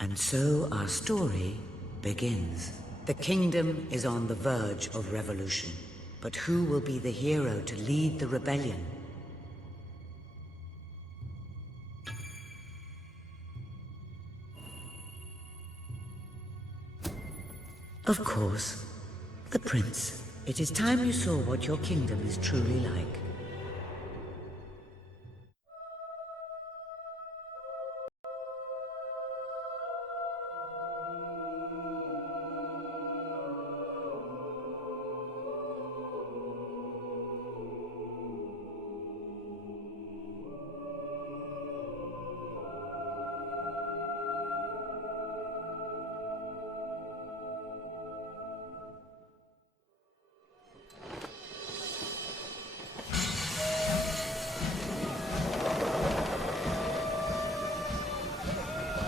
And so our story begins. The kingdom is on the verge of revolution. But who will be the hero to lead the rebellion? Of course, the prince. It is time you saw what your kingdom is truly like.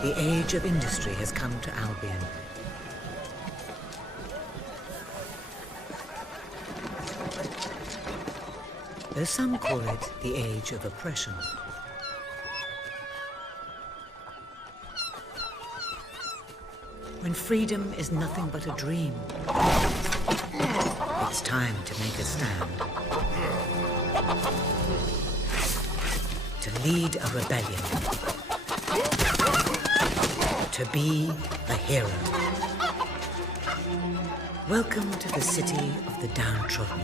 The age of industry has come to Albion. Though some call it the age of oppression. When freedom is nothing but a dream, it's time to make a stand. To lead a rebellion. To be a hero. Welcome to the city of the downtrodden.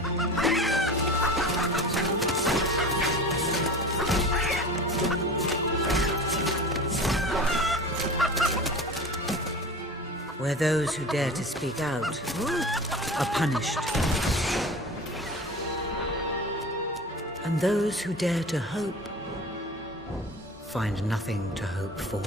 Where those who dare to speak out are punished. And those who dare to hope find nothing to hope for.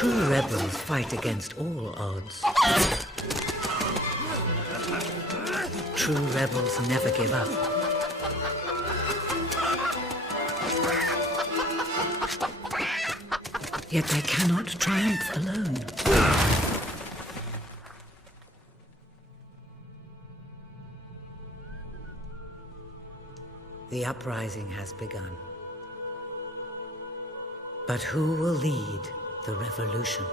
True rebels fight against all odds. True rebels never give up. Yet they cannot triumph alone. The uprising has begun. But who will lead the revolution?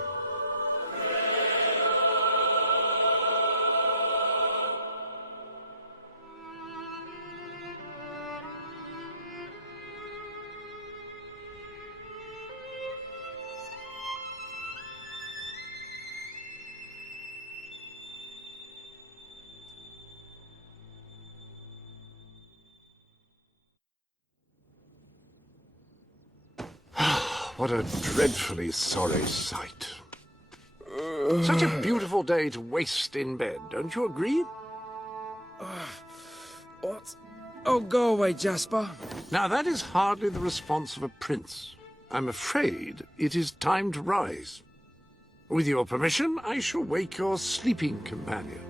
What a dreadfully sorry sight. Such a beautiful day to waste in bed, don't you agree? What? Oh, go away, Jasper. Now, that is hardly the response of a prince. I'm afraid it is time to rise. With your permission, I shall wake your sleeping companion.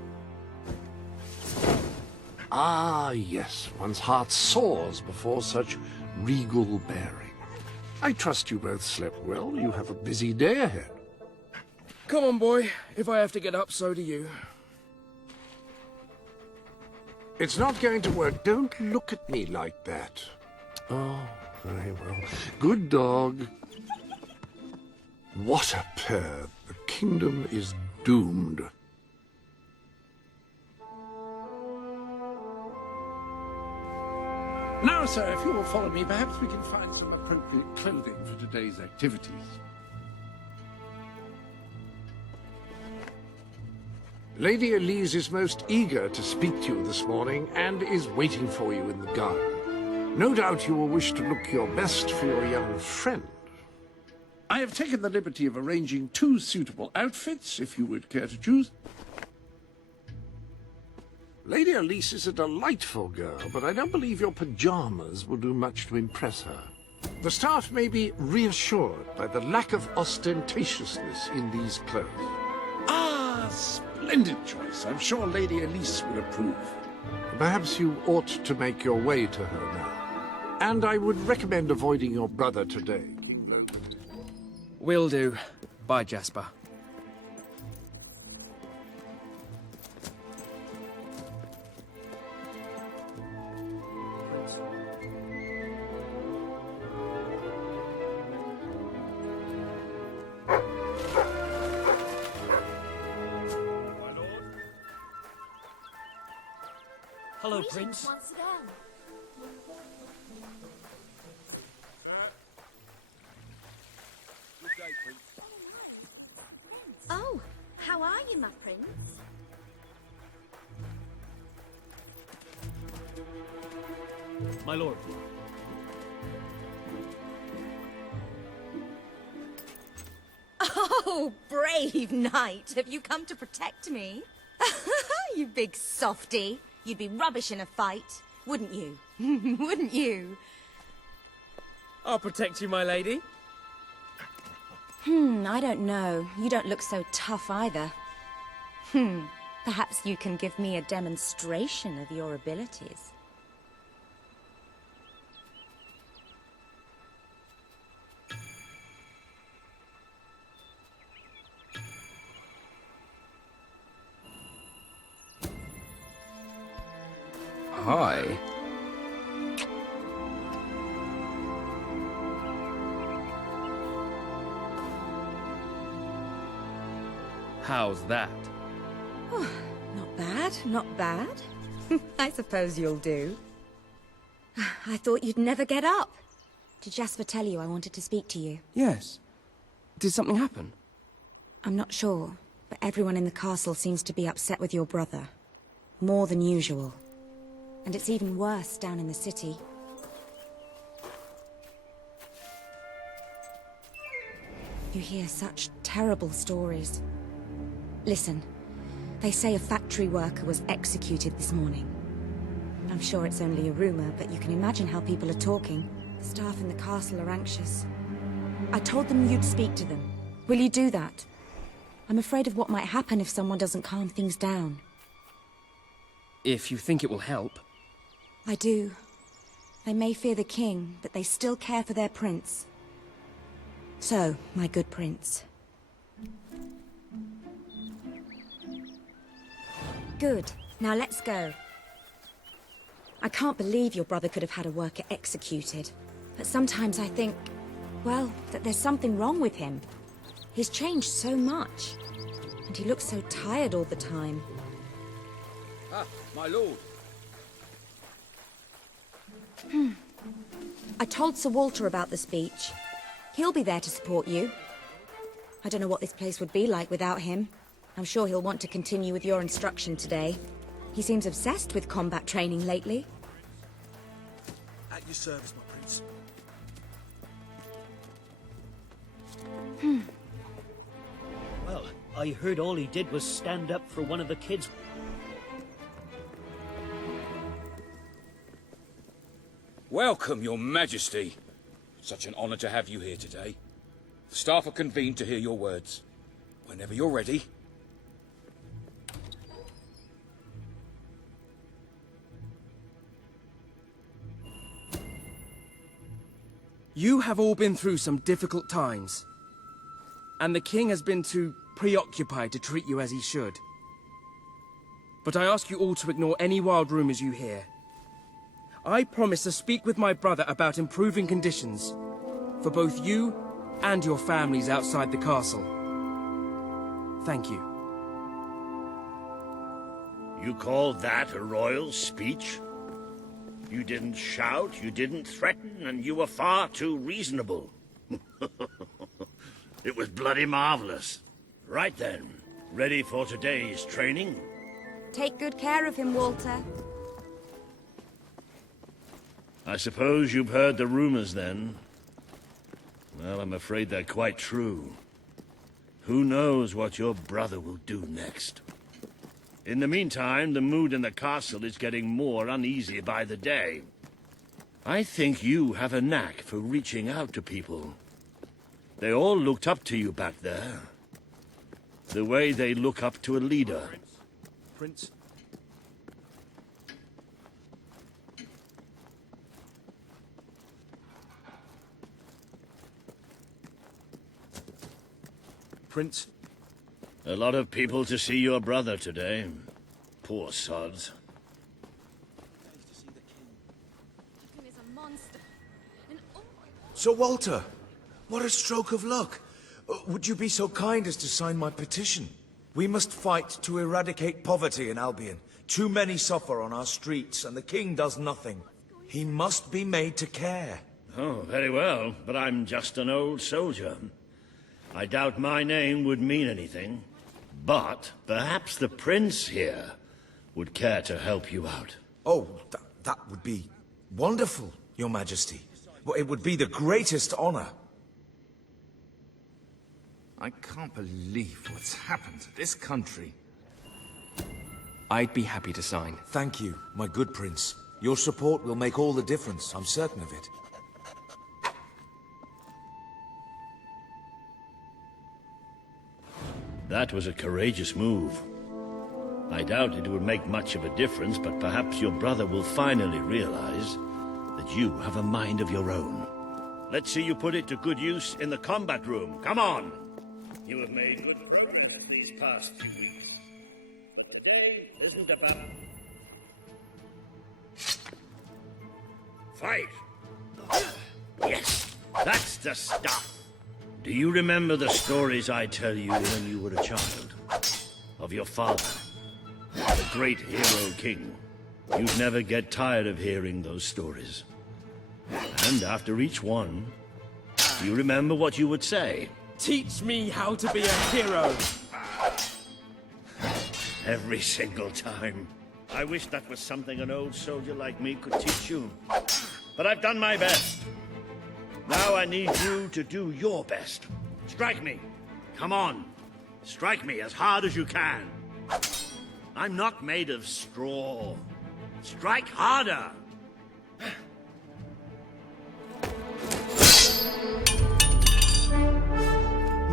Ah, yes, one's heart soars before such regal bearing. I trust you both slept well. You have a busy day ahead. Come on, boy. If I have to get up, so do you. It's not going to work. Don't look at me like that. Oh, very well. Good dog. What a pair. The kingdom is doomed. Now, sir, if you will follow me, perhaps we can find some appropriate clothing for today's activities. Lady Elise is most eager to speak to you this morning and is waiting for you in the garden. No doubt you will wish to look your best for your young friend. I have taken the liberty of arranging 2 suitable outfits, if you would care to choose. Lady Elise is a delightful girl, but I don't believe your pajamas will do much to impress her. The staff may be reassured by the lack of ostentatiousness in these clothes. Ah, splendid choice. I'm sure Lady Elise will approve. Perhaps you ought to make your way to her now. And I would recommend avoiding your brother today, King Logan. Will do. Bye, Jasper. Hello, Prince. Once again. Good day, Prince. Oh, how are you, my prince? My lord. Oh, brave knight. Have you come to protect me? You big softy. You'd be rubbish in a fight, wouldn't you? Wouldn't you? I'll protect you, my lady. I don't know. You don't look so tough either. Perhaps you can give me a demonstration of your abilities. Hi. How's that? Not bad, not bad. I suppose you'll do. I thought you'd never get up. Did Jasper tell you I wanted to speak to you? Yes. Did something happen? I'm not sure, but everyone in the castle seems to be upset with your brother. More than usual. And it's even worse down in the city. You hear such terrible stories. Listen, they say a factory worker was executed this morning. I'm sure it's only a rumor, but you can imagine how people are talking. The staff in the castle are anxious. I told them you'd speak to them. Will you do that? I'm afraid of what might happen if someone doesn't calm things down. If you think it will help. I do. They may fear the king, but they still care for their prince. So, my good prince. Good. Now let's go. I can't believe your brother could have had a worker executed. But sometimes I think, well, that there's something wrong with him. He's changed so much. And he looks so tired all the time. Ah, my lord. I told Sir Walter about the speech. He'll be there to support you. I don't know what this place would be like without him. I'm sure he'll want to continue with your instruction today. He seems obsessed with combat training lately. At your service, my prince. Well, I heard all he did was stand up for one of the kids. Welcome, Your Majesty. Such an honor to have you here today. The staff are convened to hear your words. Whenever you're ready. You have all been through some difficult times. And the king has been too preoccupied to treat you as he should. But I ask you all to ignore any wild rumors you hear. I promise to speak with my brother about improving conditions for both you and your families outside the castle. Thank you. You call that a royal speech? You didn't shout, you didn't threaten, and you were far too reasonable. It was bloody marvelous. Right then, ready for today's training? Take good care of him, Walter. I suppose you've heard the rumors then. Well, I'm afraid they're quite true. Who knows what your brother will do next? In the meantime, the mood in the castle is getting more uneasy by the day. I think you have a knack for reaching out to people. They all looked up to you back there. The way they look up to a leader. Prince? Prince? A lot of people to see your brother today. Poor sods. Sir Walter, what a stroke of luck. Would you be so kind as to sign my petition? We must fight to eradicate poverty in Albion. Too many suffer on our streets, and the king does nothing. He must be made to care. Oh, very well, but I'm just an old soldier. I doubt my name would mean anything. But perhaps the prince here would care to help you out. Oh, that would be wonderful, Your Majesty. Well, it would be the greatest honor. I can't believe what's happened to this country. I'd be happy to sign. Thank you, my good prince. Your support will make all the difference, I'm certain of it. That was a courageous move. I doubt it would make much of a difference, but perhaps your brother will finally realize that you have a mind of your own. Let's see you put it to good use in the combat room. Come on! You have made good progress these past few weeks. But the day isn't about... Fight! Yes, that's the stuff! Do you remember the stories I tell you when you were a child? Of your father, the great hero king. You'd never get tired of hearing those stories. And after each one, do you remember what you would say? Teach me how to be a hero! Every single time. I wish that was something an old soldier like me could teach you. But I've done my best. Now I need you to do your best. Strike me. Come on. Strike me as hard as you can. I'm not made of straw. Strike harder.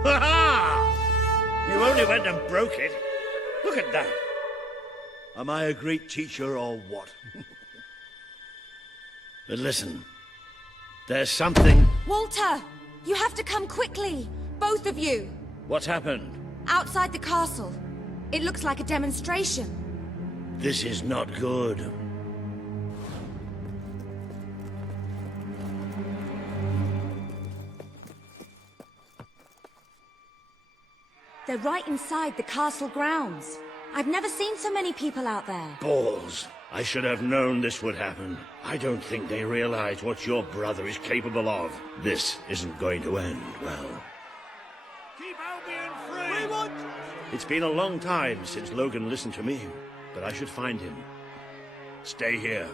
Ha-ha! You only went and broke it. Look at that. Am I a great teacher or what? But listen. There's something... Walter! You have to come quickly! Both of you! What's happened? Outside the castle. It looks like a demonstration. This is not good. They're right inside the castle grounds. I've never seen so many people out there. Balls. I should have known this would happen. I don't think they realize what your brother is capable of. This isn't going to end well. Keep Albion free! We want... It's been a long time since Logan listened to me, but I should find him. Stay here.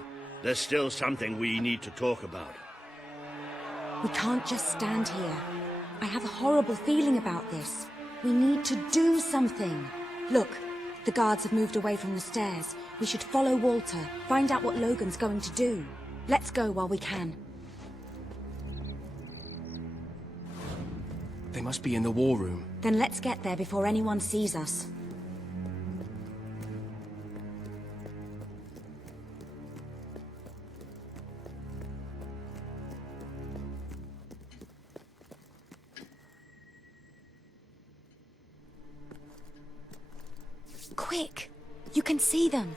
There's still something we need to talk about. We can't just stand here. I have a horrible feeling about this. We need to do something. Look, the guards have moved away from the stairs. We should follow Walter, find out what Logan's going to do. Let's go while we can. They must be in the war room. Then let's get there before anyone sees us. Quick! You can see them.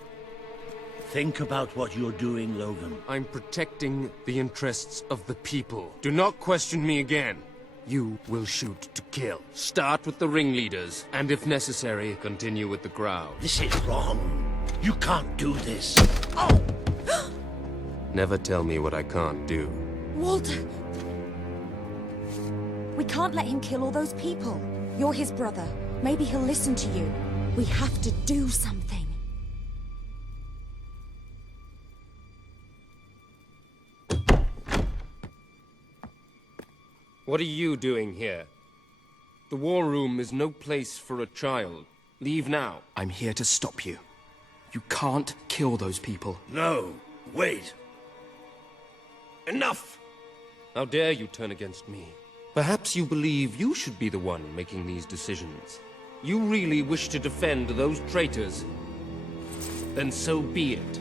Think about what you're doing, Logan. I'm protecting the interests of the people. Do not question me again. You will shoot to kill. Start with the ringleaders, and if necessary, continue with the crowd. This is wrong. You can't do this. Oh! Never tell me what I can't do. Walter! We can't let him kill all those people. You're his brother. Maybe he'll listen to you. We have to do something. What are you doing here? The war room is no place for a child. Leave now. I'm here to stop you. You can't kill those people. No, wait. Enough! How dare you turn against me? Perhaps you believe you should be the one making these decisions. You really wish to defend those traitors? Then so be it.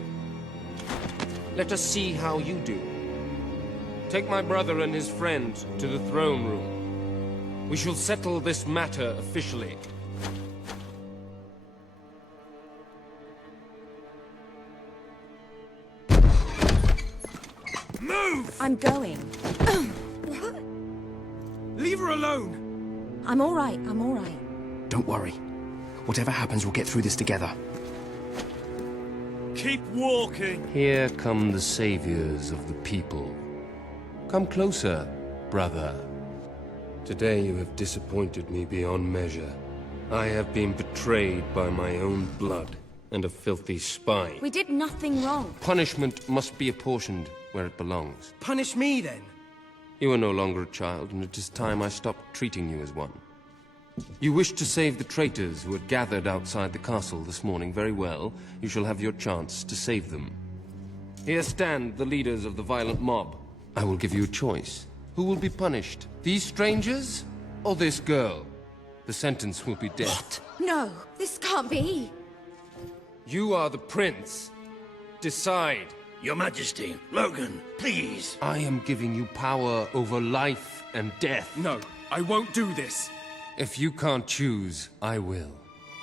Let us see how you do. Take my brother and his friend to the throne room. We shall settle this matter officially. Move! I'm going. What? Leave her alone! I'm all right, I'm all right. Don't worry. Whatever happens, we'll get through this together. Keep walking! Here come the saviors of the people. Come closer, brother. Today you have disappointed me beyond measure. I have been betrayed by my own blood and a filthy spy. We did nothing wrong. Punishment must be apportioned where it belongs. Punish me, then. You are no longer a child, and it is time I stopped treating you as one. You wish to save the traitors who had gathered outside the castle this morning. Very well. You shall have your chance to save them. Here stand the leaders of the violent mob. I will give you a choice. Who will be punished? These strangers or this girl? The sentence will be death. What? No, this can't be. You are the prince. Decide. Your Majesty, Logan, please. I am giving you power over life and death. No, I won't do this. If you can't choose, I will.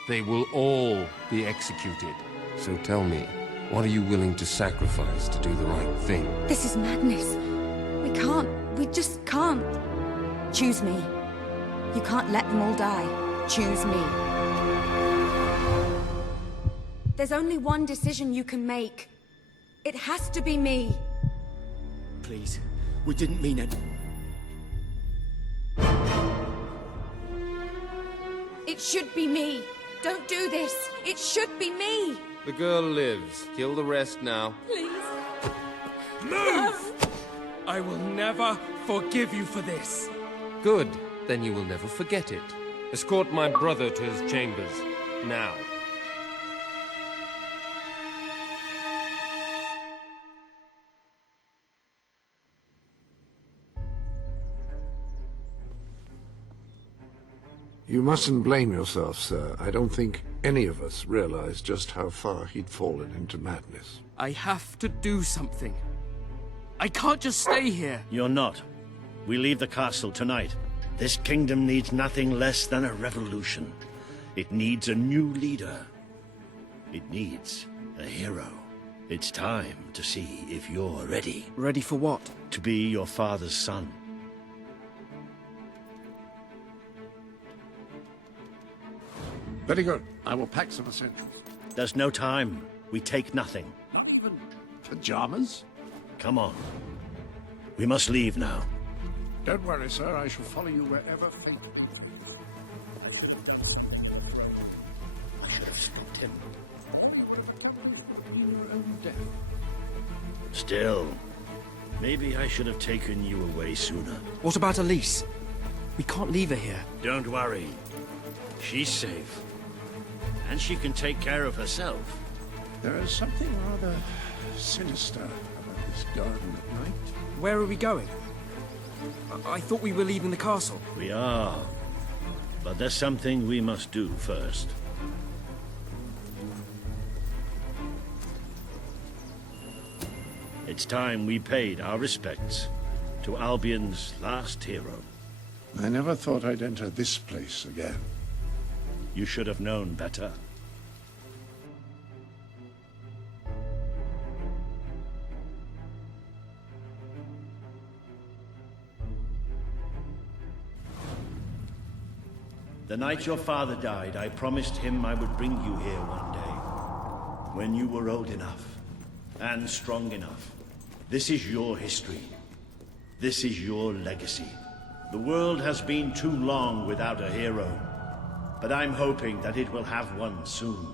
They will all be executed. So tell me, what are you willing to sacrifice to do the right thing? This is madness. We just can't. Choose me. You can't let them all die. Choose me. There's only one decision you can make. It has to be me. Please, we didn't mean it. It should be me. Don't do this. It should be me. The girl lives. Kill the rest now. Please. Move! I will never forgive you for this. Good. Then you will never forget it. Escort my brother to his chambers. Now. You mustn't blame yourself, sir. I don't think any of us realized just how far he'd fallen into madness. I have to do something. I can't just stay here. You're not. We leave the castle tonight. This kingdom needs nothing less than a revolution. It needs a new leader. It needs a hero. It's time to see if you're ready. Ready for what? To be your father's son. Very good. I will pack some essentials. There's no time. We take nothing. Not even pajamas? Come on. We must leave now. Don't worry, sir. I shall follow you wherever fate I should have stopped him. or you would have attempted your own death. Still, maybe I should have taken you away sooner. What about Elise? We can't leave her here. Don't worry. She's safe. And she can take care of herself. There is something rather sinister about this garden at night. Where are we going? I thought we were leaving the castle. We are. But there's something we must do first. It's time we paid our respects to Albion's last hero. I never thought I'd enter this place again. You should have known better. The night your father died, I promised him I would bring you here one day. When you were old enough, and strong enough. This is your history. This is your legacy. The world has been too long without a hero, but I'm hoping that it will have one soon.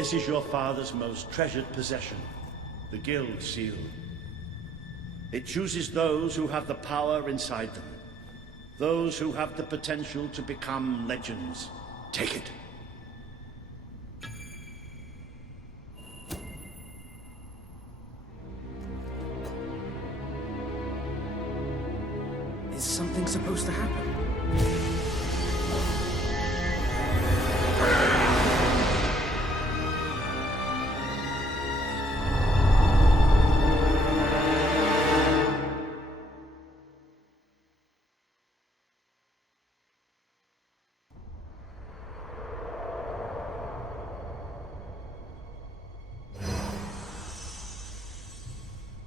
this is your father's most treasured possession, the Guild Seal. It chooses those who have the power inside them, those who have the potential to become legends. Take it. Is something supposed to happen?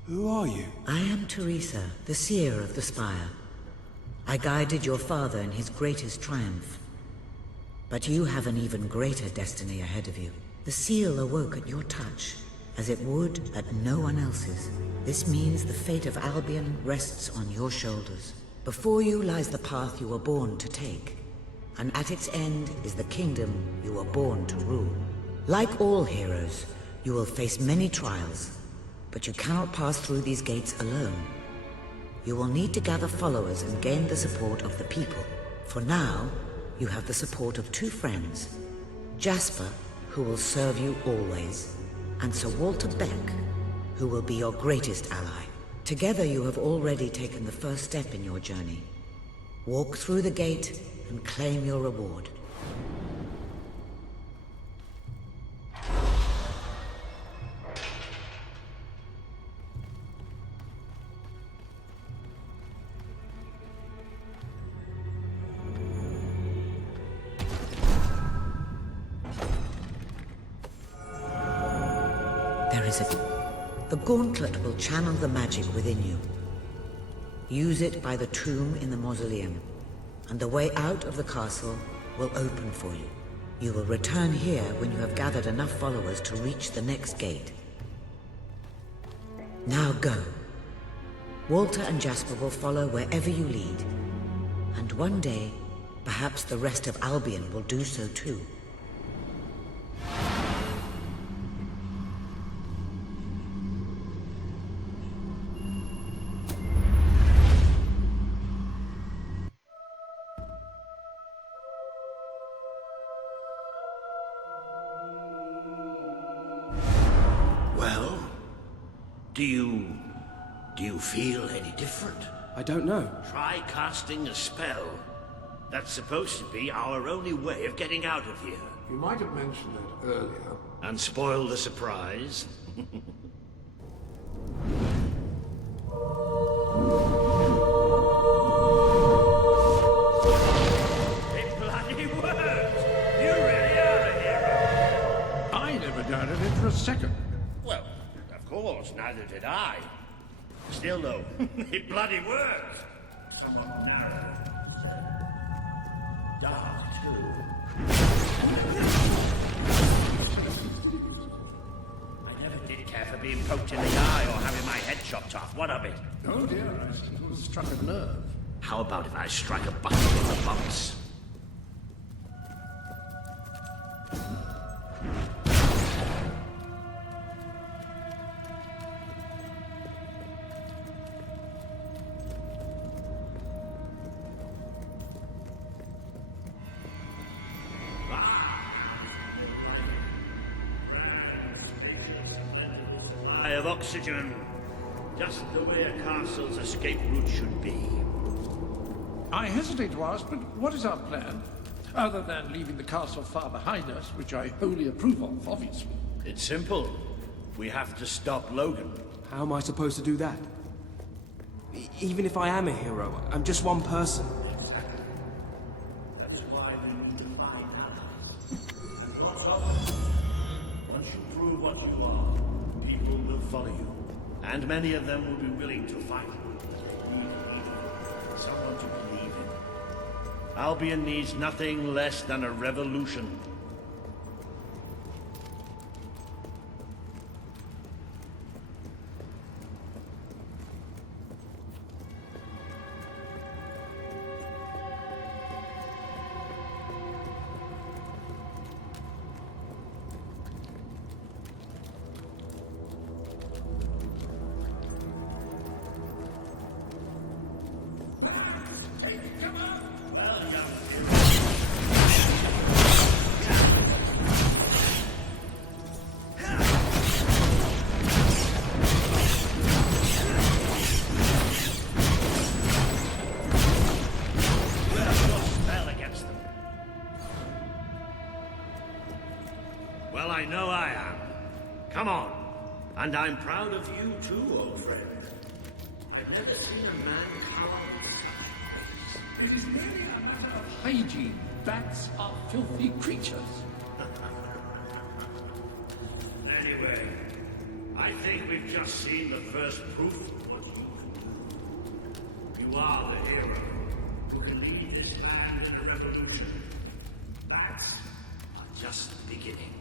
Who are you? I am Teresa, the seer of the spire. I guided your father in his greatest triumph. But you have an even greater destiny ahead of you. The seal awoke at your touch, as it would at no one else's. This means the fate of Albion rests on your shoulders. Before you lies the path you were born to take, and at its end is the kingdom you were born to rule. Like all heroes, you will face many trials, but you cannot pass through these gates alone. You will need to gather followers and gain the support of the people. For now, you have the support of two friends. Jasper, who will serve you always, and Sir Walter Beck, who will be your greatest ally. Together you have already taken the first step in your journey. Walk through the gate and claim your reward. There is a... The gauntlet will channel the magic within you. Use it by the tomb in the mausoleum, and the way out of the castle will open for you. You will return here when you have gathered enough followers to reach the next gate. Now go. Walter and Jasper will follow wherever you lead. And one day, perhaps the rest of Albion will do so too. Do you feel any different? I don't know. Try casting a spell. That's supposed to be our only way of getting out of here. You might have mentioned that earlier. And spoil the surprise. It bloody worked! You really are a hero! I never doubted it for a second. Well, of course, neither did I. Still, though, it bloody worked. Somewhat narrow. Dark, too. I never did care for being poked in the eye or having my head chopped off. What of it? Oh dear, I was struck a nerve. How about if I strike a bucket in the bumps? Of oxygen. Just the way a castle's escape route should be. I hesitate to ask, but what is our plan? Other than leaving the castle far behind us, which I wholly approve of, obviously. It's simple. We have to stop Logan. How am I supposed to do that? Even if I am a hero, I'm just one person. Exactly. That is why we need to find allies. And lots of them. Once you prove what you are, people will follow you. And many of them will be willing to fight. We need someone to believe in. Albion needs nothing less than a revolution. And I'm proud of you too, old friend. I've never seen a man calm this time. It is merely a matter of hygiene. Bats are filthy creatures. Anyway, I think we've just seen the first proof of what you can do. You are the hero who can lead this land in a revolution. Bats are just the beginning.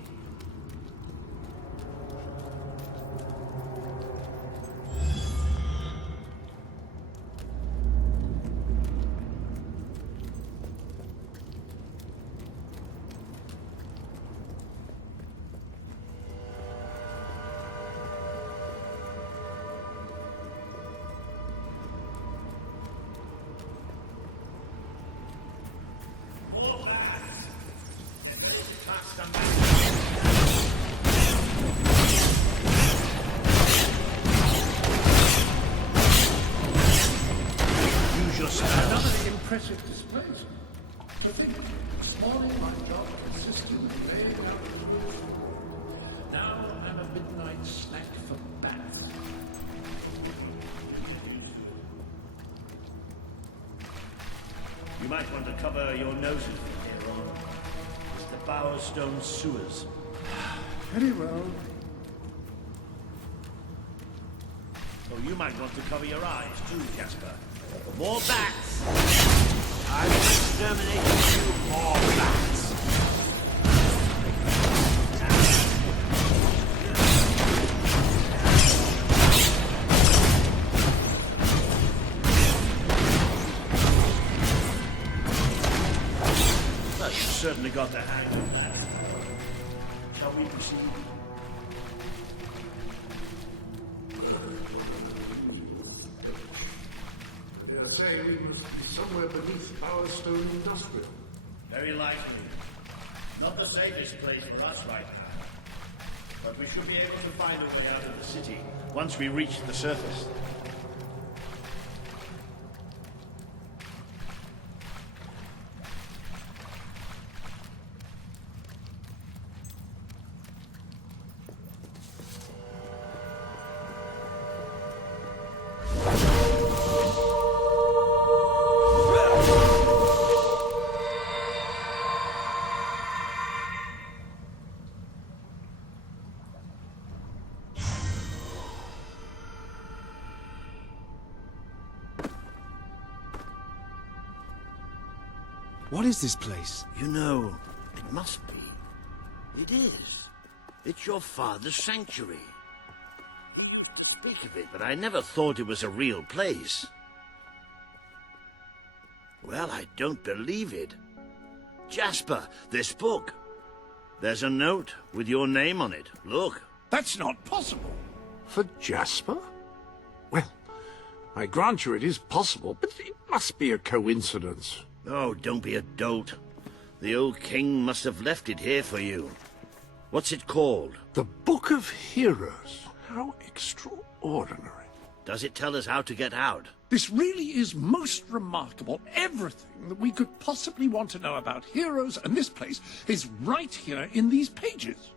Another impressive display. To think this morning my job consisted of laying out the wood. Now I'm a midnight snack for bats. You might want to cover your noses from here on. It's the Bowerstone sewers. Very well. So you might want to cover your eyes too, Jasper. More bats! I've exterminated you more bats! Well, you certainly got the hang of that. Shall we proceed? I say we must be somewhere beneath Bowerstone Industrial. Very likely. Not the safest place for us right now. But we should be able to find a way out of the city once we reach the surface. What is this place? You know, it must be. It is. It's your father's sanctuary. He used to speak of it, but I never thought it was a real place. Well, I don't believe it. Jasper, this book. There's a note with your name on it. Look. That's not possible. For Jasper? Well, I grant you it is possible, but it must be a coincidence. Oh, don't be a dolt. The old king must have left it here for you. What's it called? The Book of Heroes. How extraordinary. Does it tell us how to get out? This really is most remarkable. Everything that we could possibly want to know about heroes and this place is right here in these pages.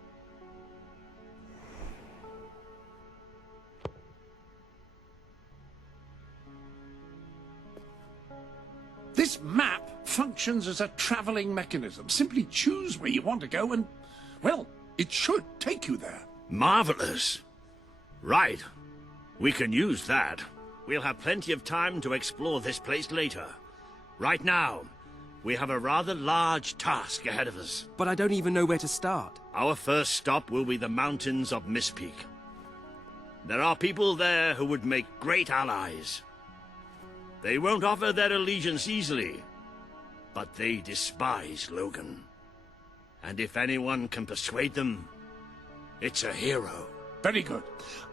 This map functions as a traveling mechanism. Simply choose where you want to go and, well, it should take you there. Marvelous. Right. We can use that. We'll have plenty of time to explore this place later. Right now, we have a rather large task ahead of us. But I don't even know where to start. Our first stop will be the mountains of Mistpeak. There are people there who would make great allies. They won't offer their allegiance easily, but they despise Logan. And if anyone can persuade them, it's a hero. Very good.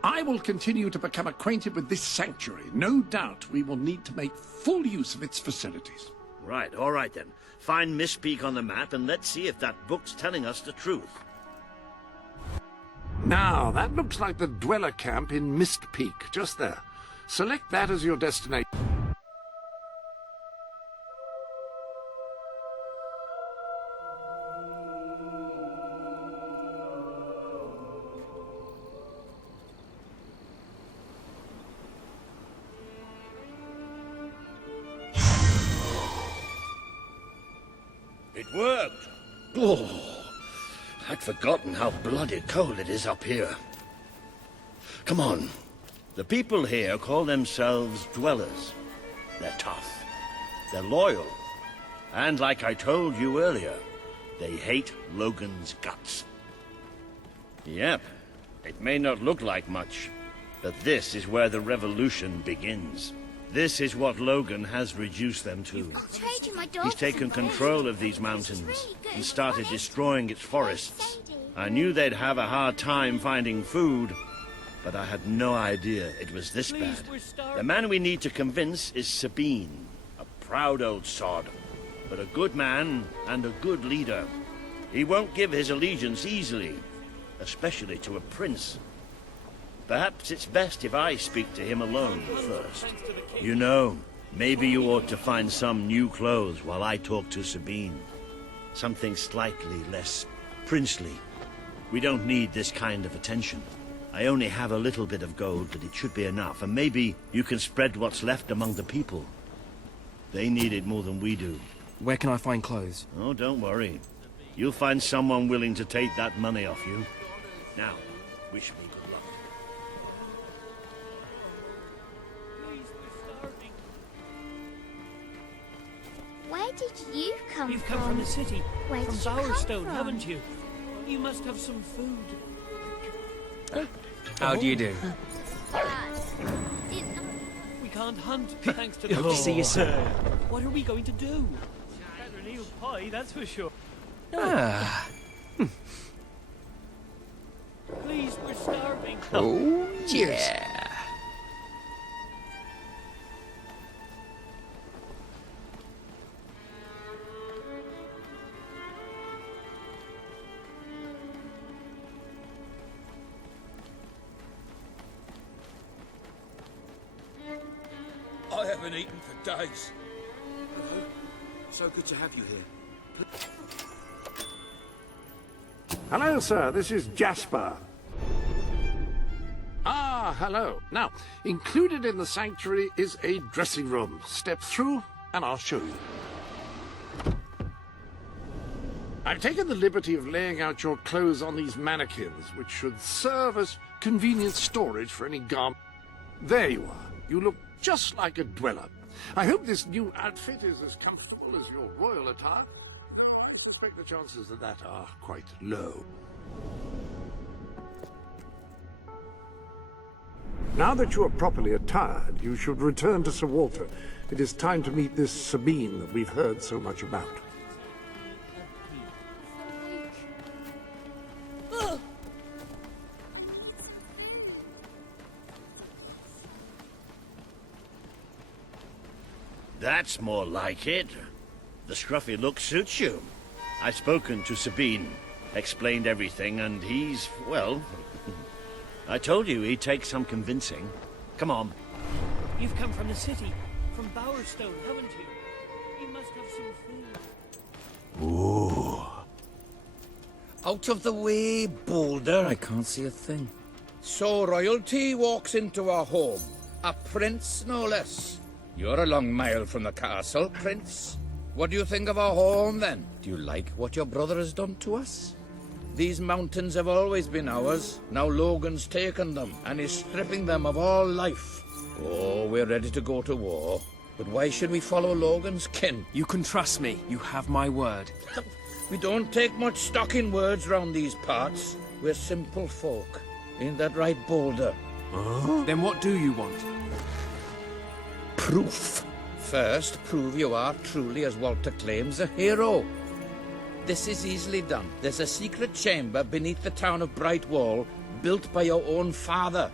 I will continue to become acquainted with this sanctuary. No doubt we will need to make full use of its facilities. Right, all right then. Find Mistpeak on the map and let's see if that book's telling us the truth. Now, that looks like the dweller camp in Mistpeak, just there. Select that as your destination. worked! Oh, I'd forgotten how bloody cold it is up here. Come on. The people here call themselves dwellers. They're tough. They're loyal. And like I told you earlier, they hate Logan's guts. Yep, it may not look like much, but this is where the revolution begins. This is what Logan has reduced them to. He's taken control of these mountains and started destroying its forests. I knew they'd have a hard time finding food, but I had no idea it was this bad. The man we need to convince is Sabine, a proud old sod, but a good man and a good leader. He won't give his allegiance easily, especially to a prince. Perhaps it's best if I speak to him alone first. You know, maybe you ought to find some new clothes while I talk to Sabine. Something slightly less princely. We don't need this kind of attention. I only have a little bit of gold, but it should be enough, and maybe you can spread what's left among the people. They need it more than we do. Where can I find clothes? Oh, don't worry. You'll find someone willing to take that money off you. Now, wish me good luck. Where did you come from? You've come from the city. Where from did you come Bowerstone, from? haven't you? You must have some food. How do you do? We can't hunt, thanks to the Hope to see you soon. What are we going to do? Better an eel pie, that's for sure. Ah. Please, we're starving. Oh, yeah. I haven't eaten for days. So good to have you here. Hello, sir. This is Jasper. Ah, hello. Now, included in the sanctuary is a dressing room. Step through, and I'll show you. I've taken the liberty of laying out your clothes on these mannequins, which should serve as convenient storage for any garment. There you are. You look just like a dweller. I hope this new outfit is as comfortable as your royal attire. I suspect the chances of that are quite low. Now that you are properly attired, you should return to Sir Walter. It is time to meet this Sabine that we've heard so much about. That's more like it. The scruffy look suits you. I've spoken to Sabine, explained everything, and he's, well... I told you he'd take some convincing. Come on. You've come from the city, from Bowerstone, haven't you? You must have some food. Ooh. Out of the way, Boulder. I can't see a thing. So royalty walks into our home. A prince, no less. You're a long mile from the castle, Prince. What do you think of our home, then? Do you like what your brother has done to us? These mountains have always been ours. Now Logan's taken them, and is stripping them of all life. Oh, we're ready to go to war. But why should we follow Logan's kin? You can trust me. You have my word. We don't take much stock in words round these parts. We're simple folk. Ain't that right, Boulder? Then what do you want? Proof. First, prove you are truly, as Walter claims, a hero. This is easily done. There's a secret chamber beneath the town of Brightwall, built by your own father.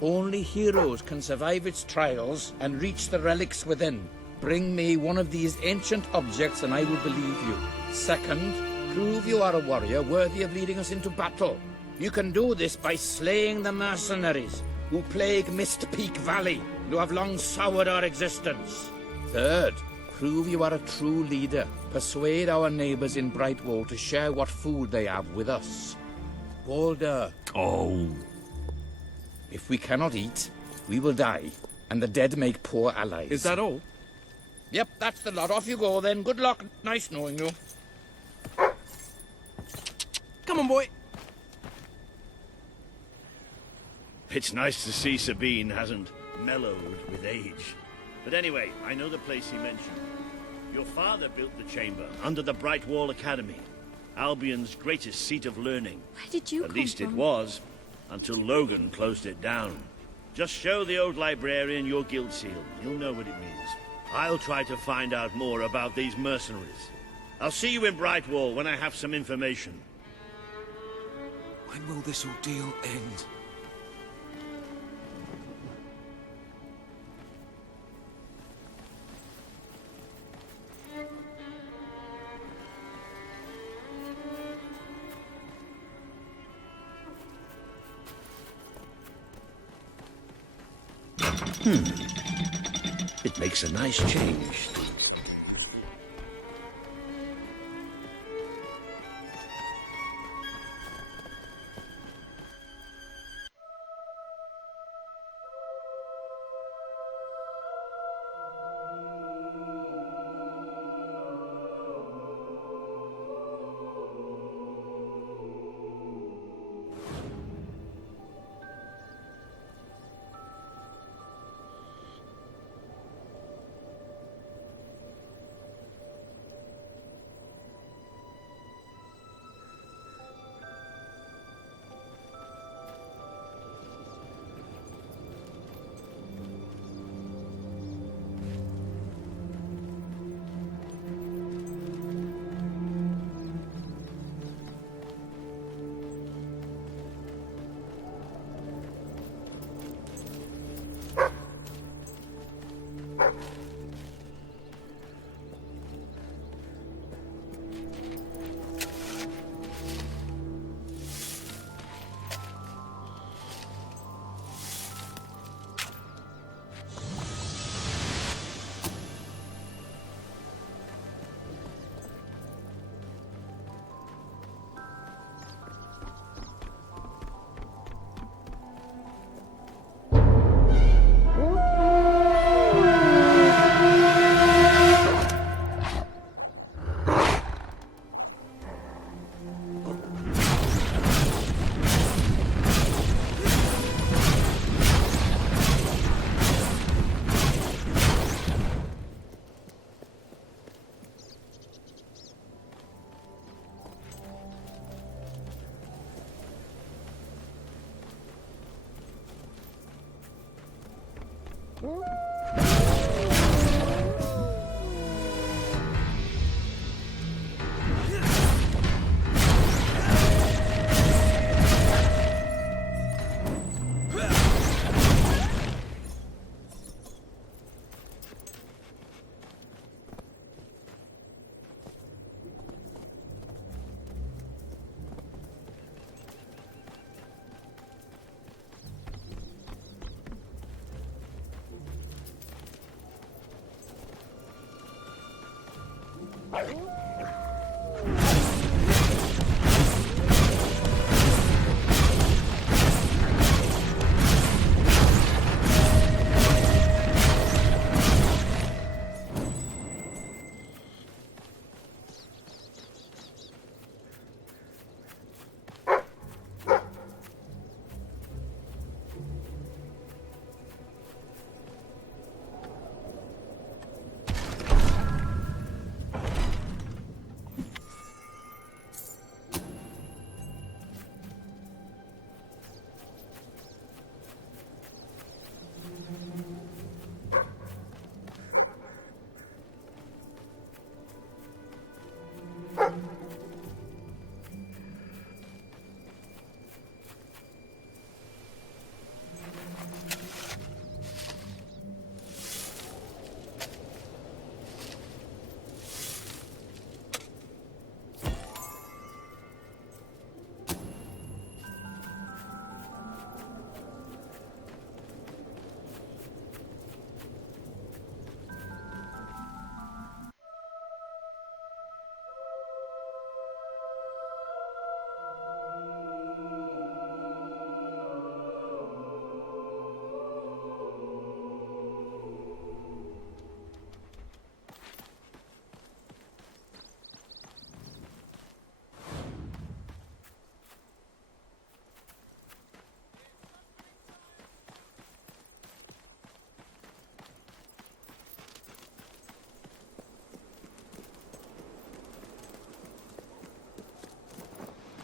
Only heroes can survive its trials and reach the relics within. Bring me one of these ancient objects and I will believe you. Second, prove you are a warrior worthy of leading us into battle. You can do this by slaying the mercenaries who plague Mist Peak Valley, who have long soured our existence. Third, prove you are a true leader. Persuade our neighbors in Brightwall to share what food they have with us. Boulder. Oh. If we cannot eat, we will die, and the dead make poor allies. Is that all? Yep, that's the lot. Off you go then. Good luck. Nice knowing you. on, boy. It's nice to see Sabine hasn't mellowed with age. But anyway, I know the place he mentioned. Your father built the chamber under the Bright Wall Academy, Albion's greatest seat of learning. Where did you come At least from? it was, until Logan closed it down. Just show the old librarian your guild seal. He'll know what it means. I'll try to find out more about these mercenaries. I'll see you in Brightwall when I have some information. When will this ordeal end? It makes a nice change.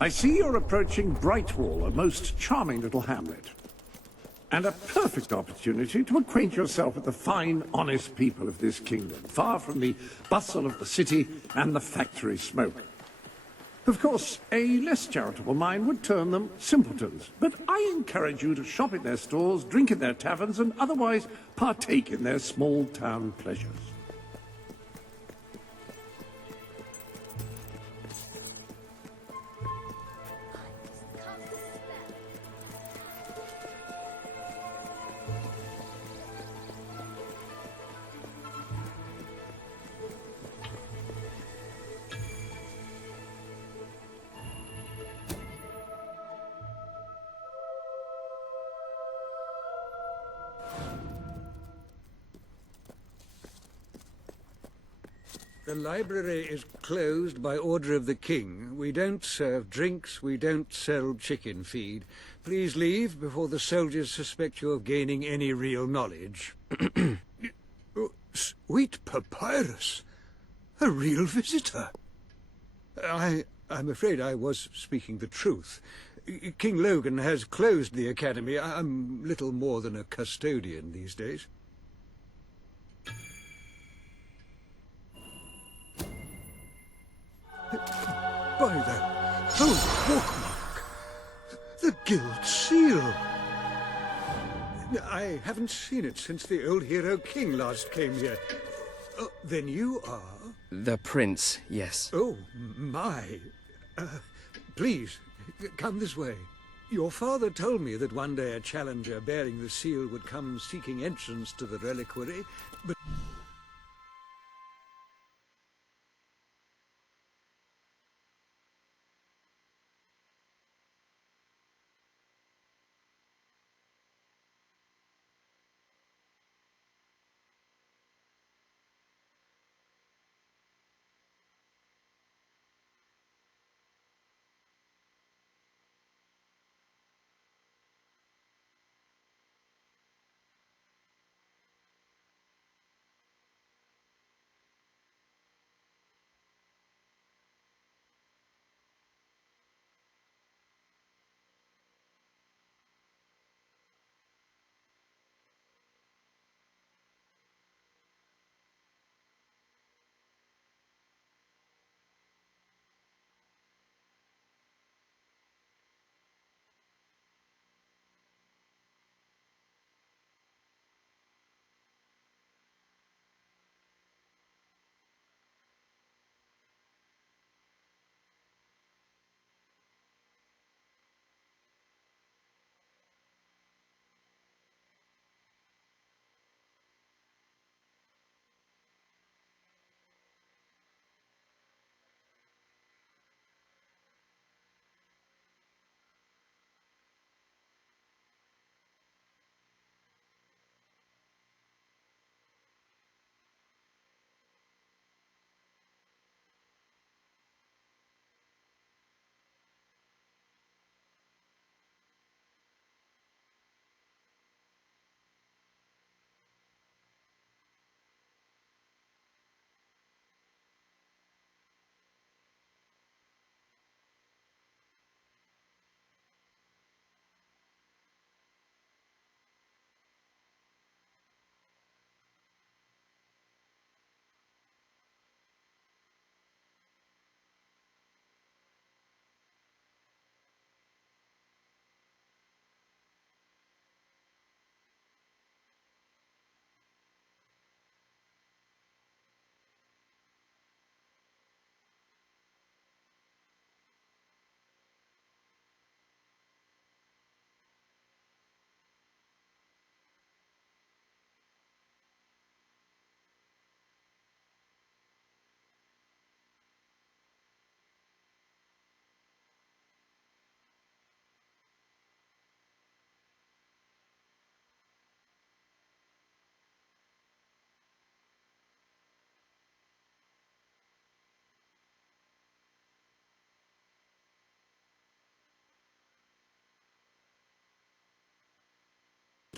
I see you're approaching Brightwall, a most charming little hamlet. And a perfect opportunity to acquaint yourself with the fine, honest people of this kingdom, far from the bustle of the city and the factory smoke. Of course, a less charitable mind would term them simpletons, but I encourage you to shop in their stores, drink in their taverns, and otherwise partake in their small-town pleasures. The library is closed by order of the king. We don't serve drinks, we don't sell chicken feed. Please leave before the soldiers suspect you of gaining any real knowledge. Sweet papyrus! A real visitor! I'm afraid I was speaking the truth. King Logan has closed the academy. I'm little more than a custodian these days. By the holy bookmark! The Guild Seal! I haven't seen it since the old hero king last came here. Then you are? The prince, yes. Oh, my. Please, come this way. Your father told me that one day a challenger bearing the seal would come seeking entrance to the reliquary, but...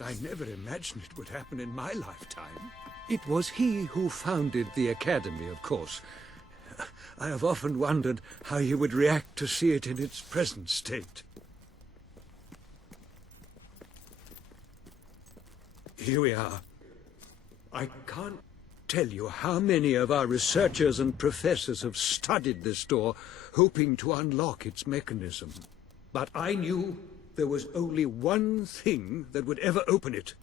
I never imagined it would happen in my lifetime. It was he who founded the academy, of course. I have often wondered how you would react to see it in its present state. Here we are. I can't tell you how many of our researchers and professors have studied this door, hoping to unlock its mechanism. But I knew there was only one thing that would ever open it.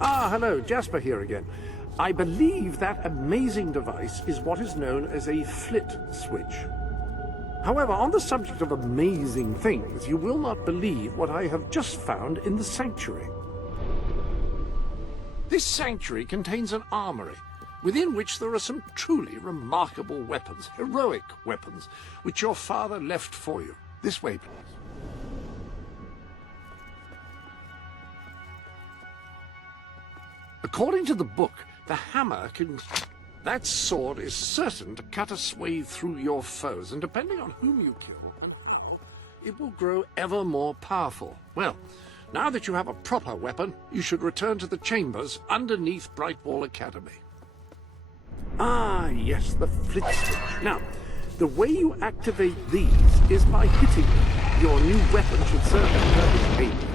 Ah, hello, Jasper here again. I believe that amazing device is what is known as a flit switch. However, on the subject of amazing things, you will not believe what I have just found in the sanctuary. This sanctuary contains an armory, within which there are some truly remarkable weapons, heroic weapons, which your father left for you. This way, please. According to the book, the hammer can... That sword is certain to cut a swathe through your foes, and depending on whom you kill and how, it will grow ever more powerful. Well, now that you have a proper weapon, you should return to the chambers underneath Brightwall Academy. Ah, yes, the flit switch. Now, the way you activate these is by hitting them. Your new weapon should serve that purpose ably.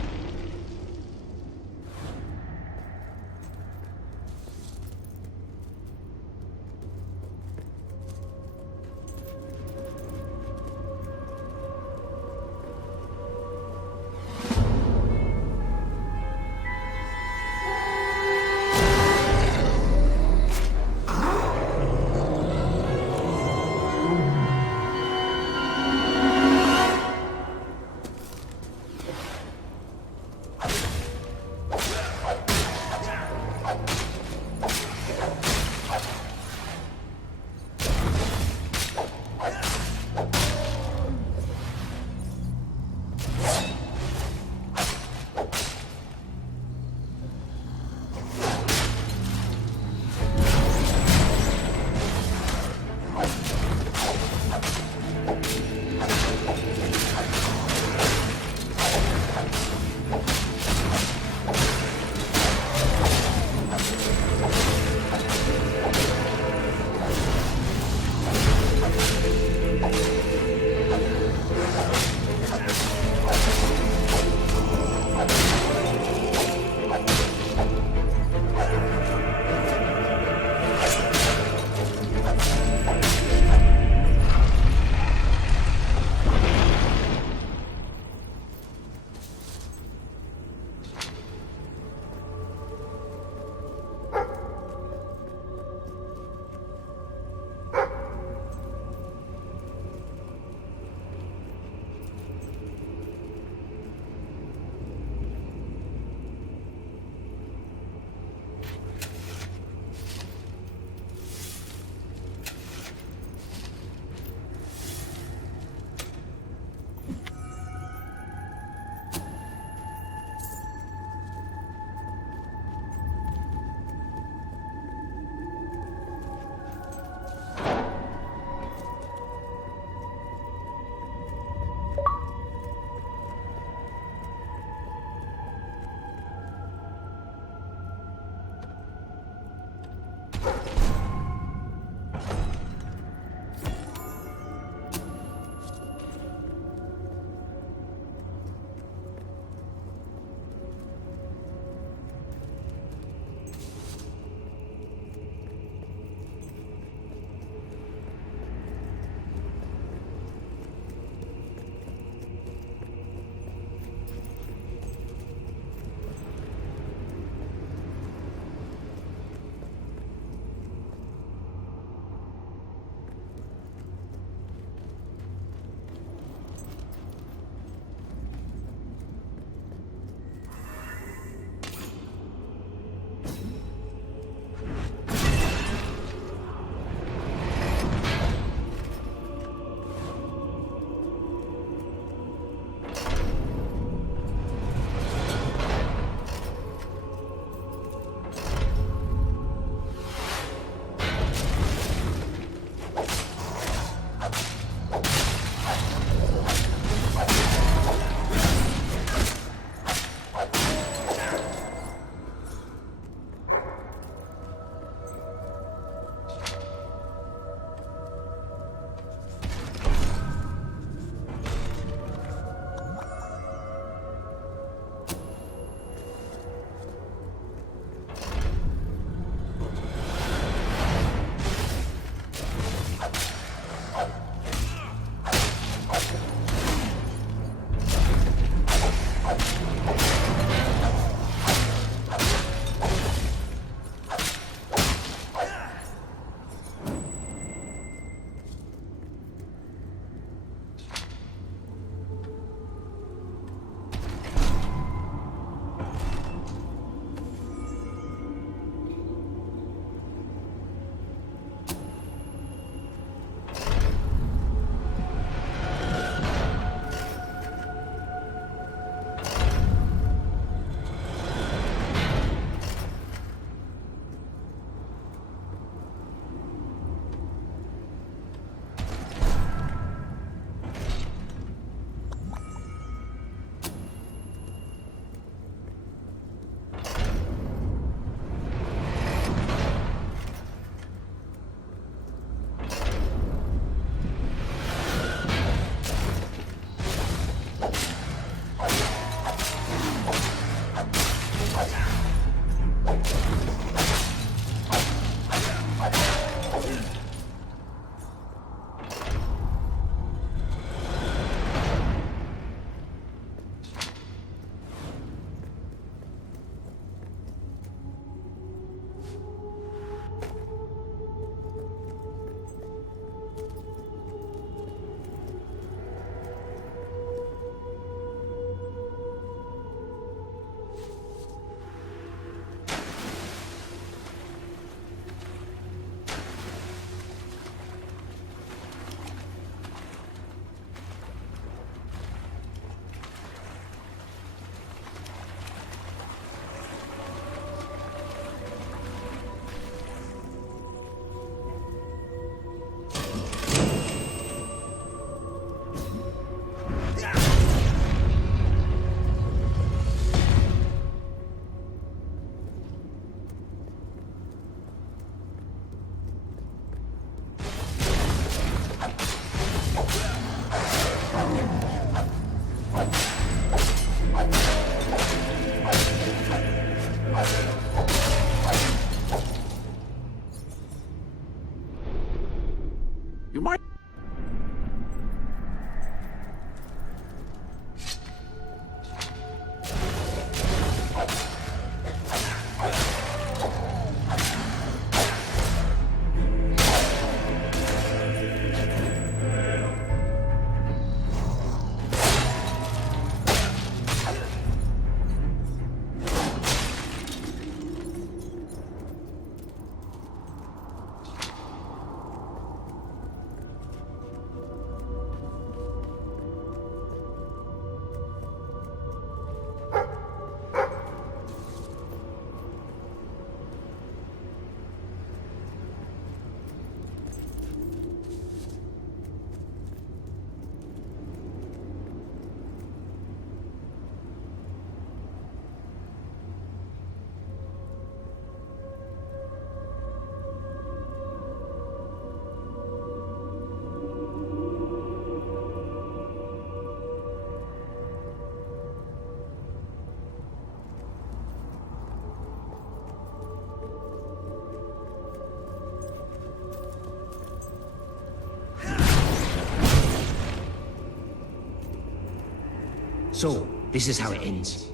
So, this is how it ends.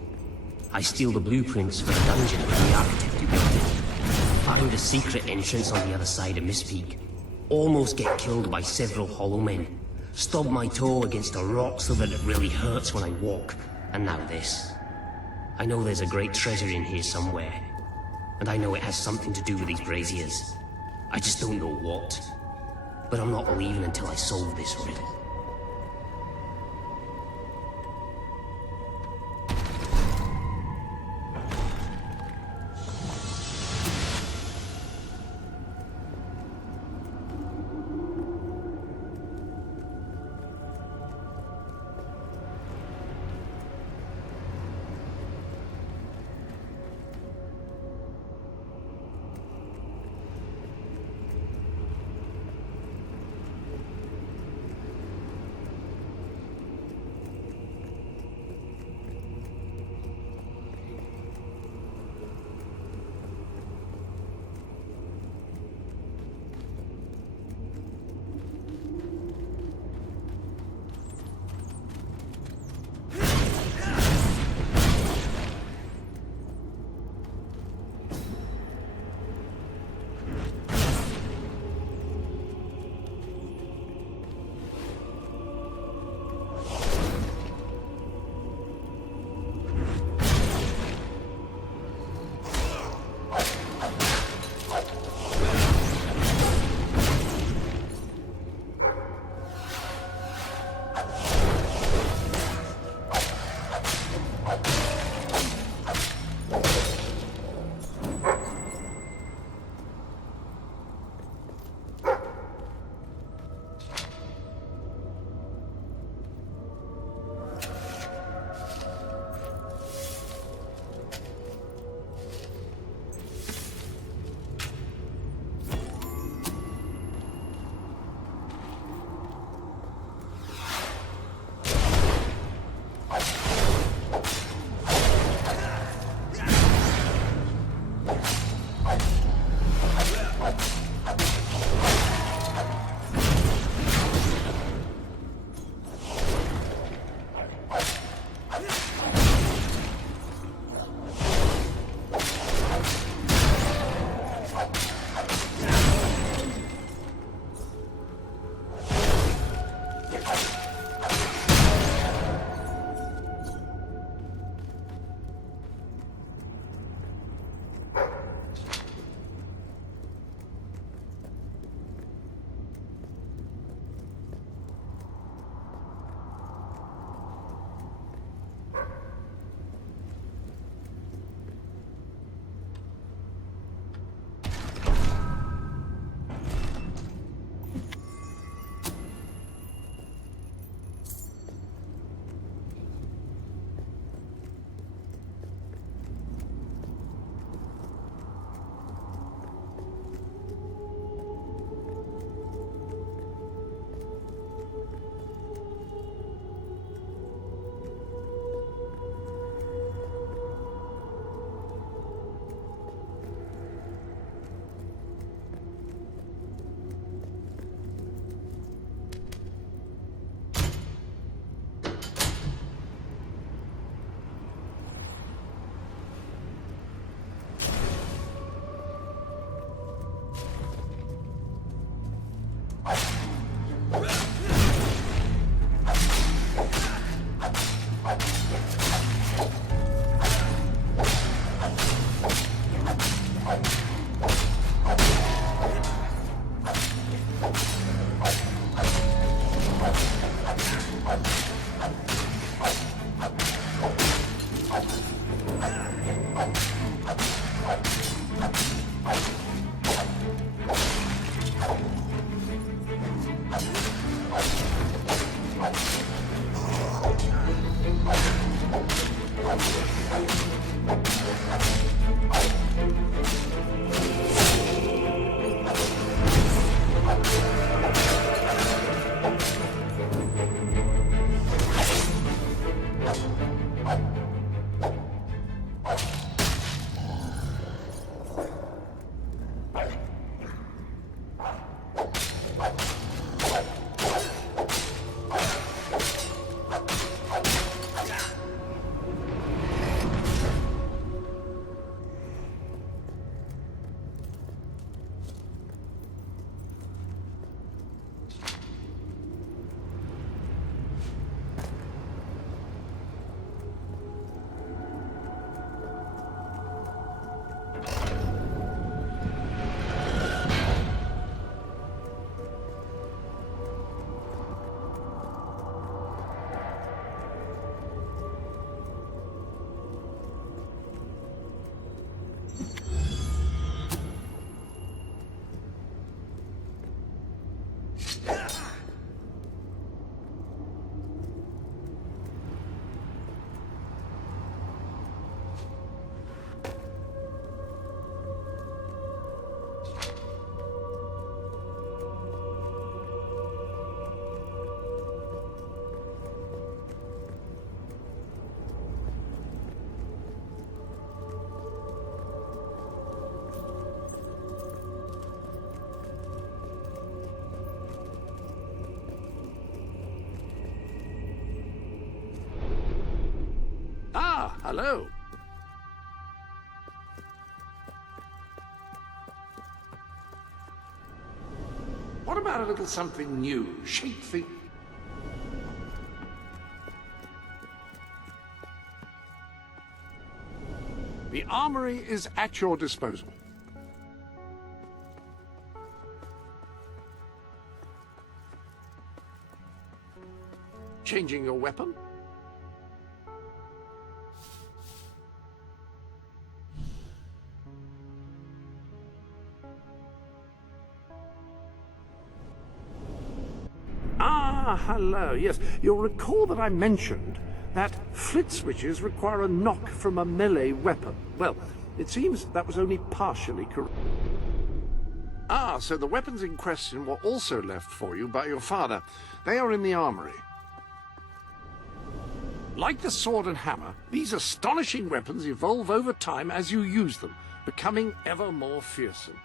I steal the blueprints for the dungeon from the architect who built it. Find the secret entrance on the other side of Mistpeak. Almost get killed by several hollow men. Stub my toe against a rock so that it really hurts when I walk. And now this. I know there's a great treasure in here somewhere. And I know it has something to do with these braziers. I just don't know what. But I'm not leaving until I solve this riddle. hello. What about a little something new? Shape things. The armory is at your disposal. Changing your weapon? Ah, hello. Yes, you'll recall that I mentioned that flit switches require a knock from a melee weapon. Well, it seems that was only partially correct. Ah, so the weapons in question were also left for you by your father. They are in the armory. Like the sword and hammer, these astonishing weapons evolve over time as you use them, becoming ever more fearsome.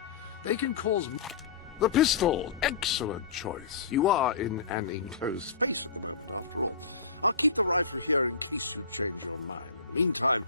They can cause... The pistol! Excellent choice. You are in an enclosed space. Here in case you change your mind. Meantime...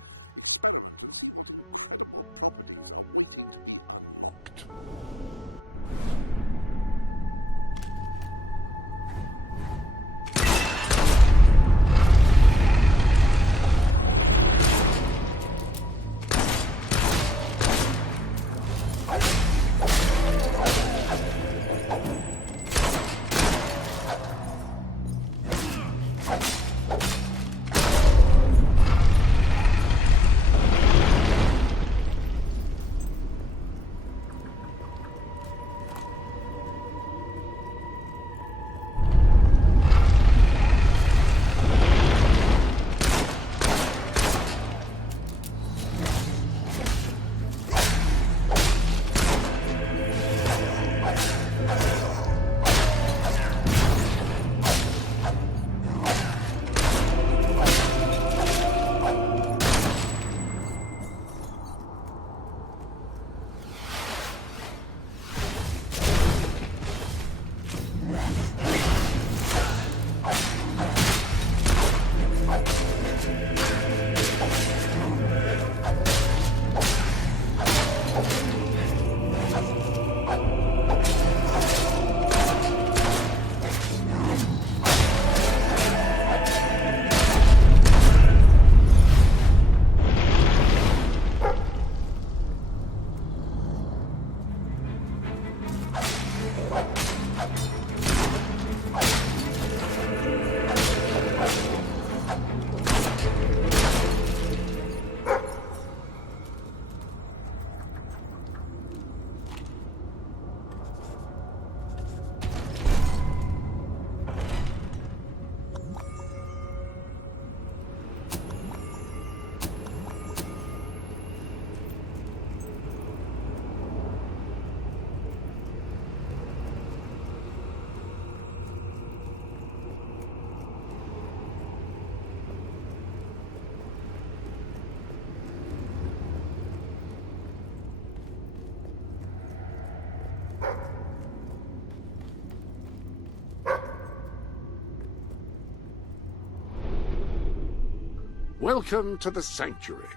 Welcome to the Sanctuary.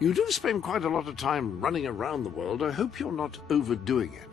You do spend quite a lot of time running around the world. I hope you're not overdoing it.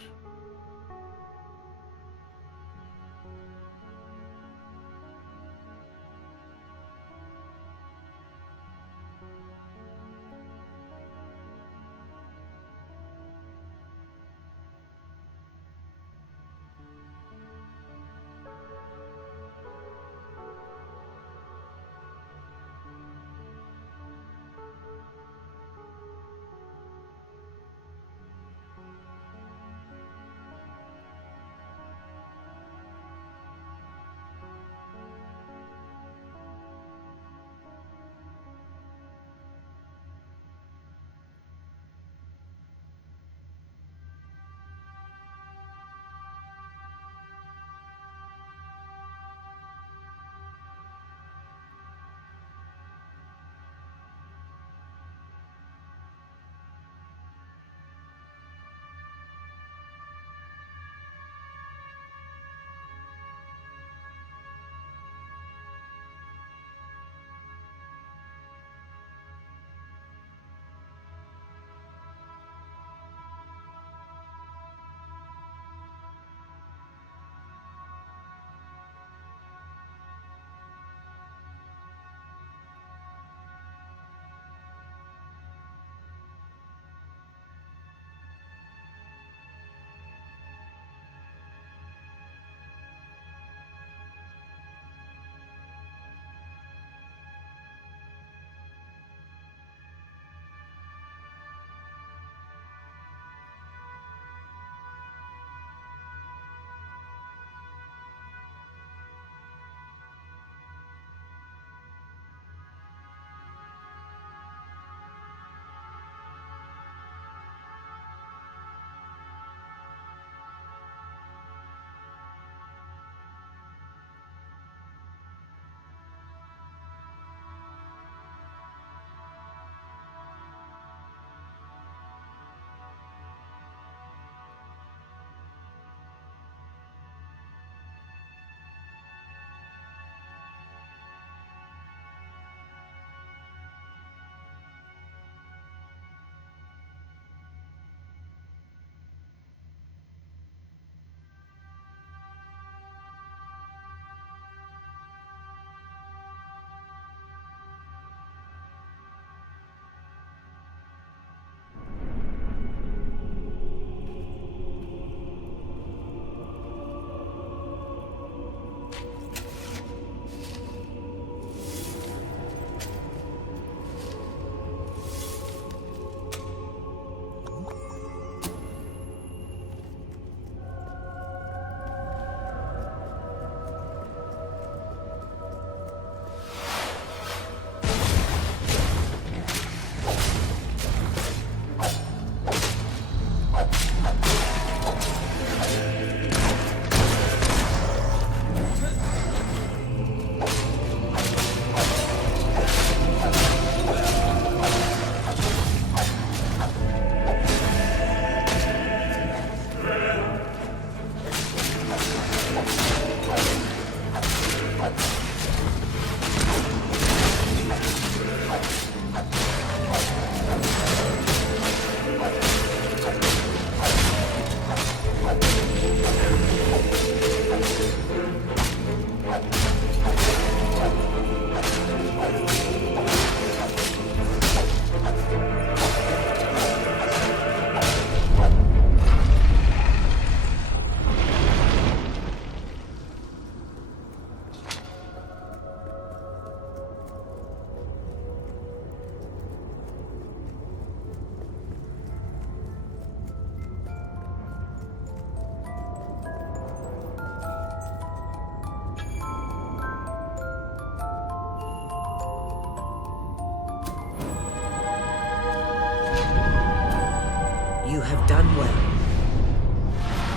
You have done well.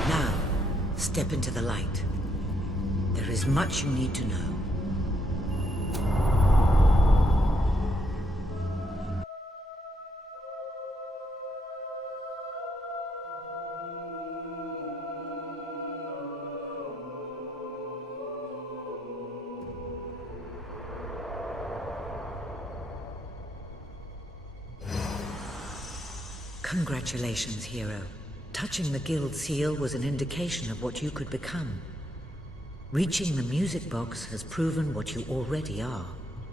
Now, step into the light. There is much you need to know. Congratulations, hero. Touching the guild seal was an indication of what you could become. Reaching the music box has proven what you already are.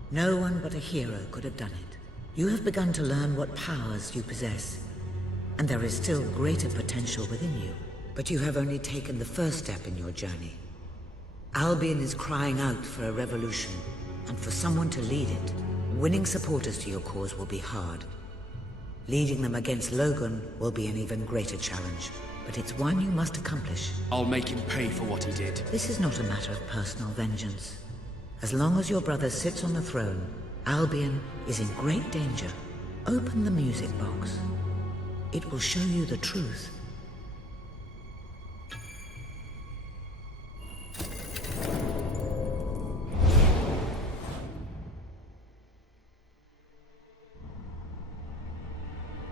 No one but a hero could have done it. You have begun to learn what powers you possess, and there is still greater potential within you. But you have only taken the first step in your journey. Albion is crying out for a revolution, and for someone to lead it. Winning supporters to your cause will be hard. Leading them against Logan will be an even greater challenge, but it's one you must accomplish. I'll make him pay for what he did. This is not a matter of personal vengeance. As long as your brother sits on the throne, Albion is in great danger. Open the music box. It will show you the truth.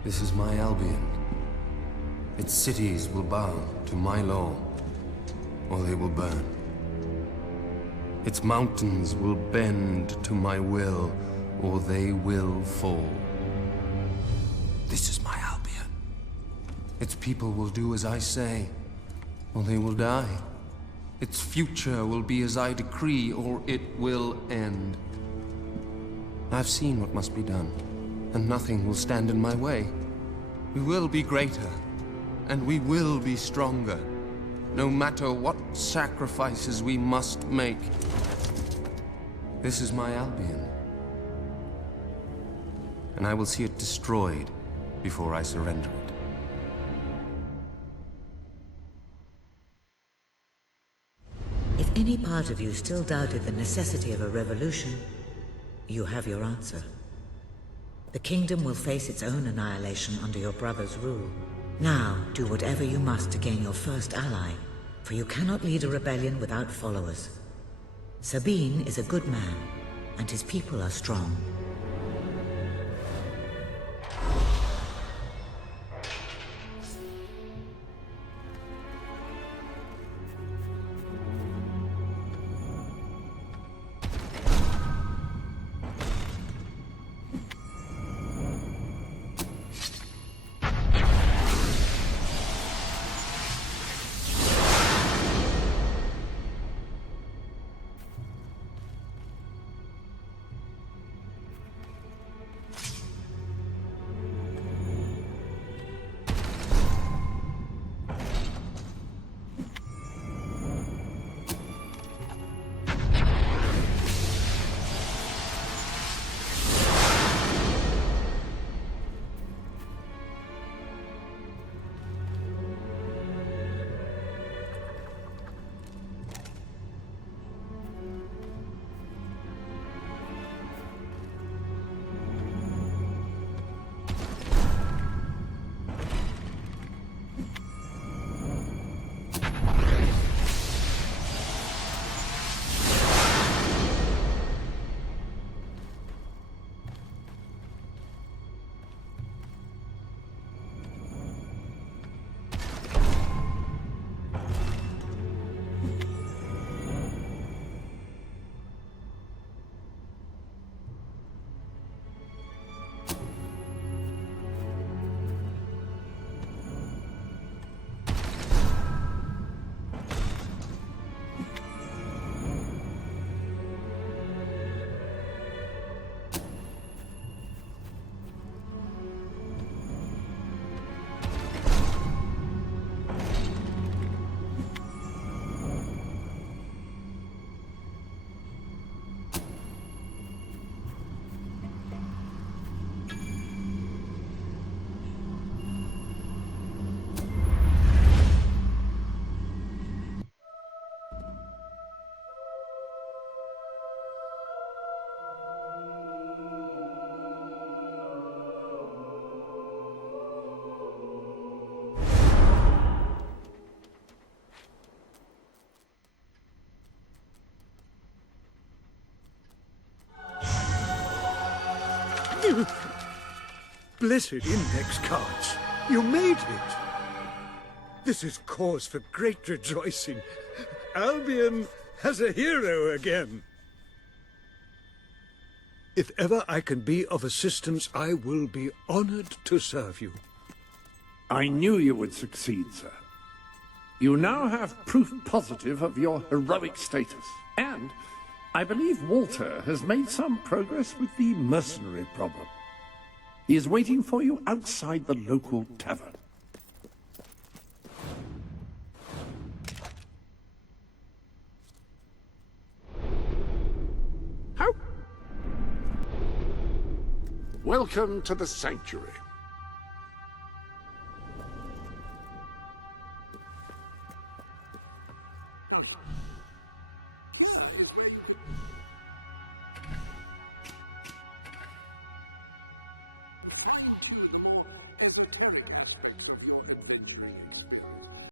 This is my Albion. Its cities will bow to my law, or they will burn. Its mountains will bend to my will, or they will fall. This is my Albion. Its people will do as I say, or they will die. Its future will be as I decree, or it will end. I've seen what must be done, and nothing will stand in my way. We will be greater, and we will be stronger, no matter what sacrifices we must make. This is my Albion, and I will see it destroyed before I surrender it. If any part of you still doubted the necessity of a revolution, you have your answer. The kingdom will face its own annihilation under your brother's rule. Now, do whatever you must to gain your first ally, for you cannot lead a rebellion without followers. Sabine is a good man, and his people are strong. Blessed index cards. You made it. This is cause for great rejoicing. Albion has a hero again. If ever I can be of assistance, I will be honored to serve you. I knew you would succeed, sir. You now have proof positive of your heroic status. And I believe Walter has made some progress with the mercenary problem. He is waiting for you outside the local tavern. How? Welcome to the sanctuary. Esoteric aspects of your adventure.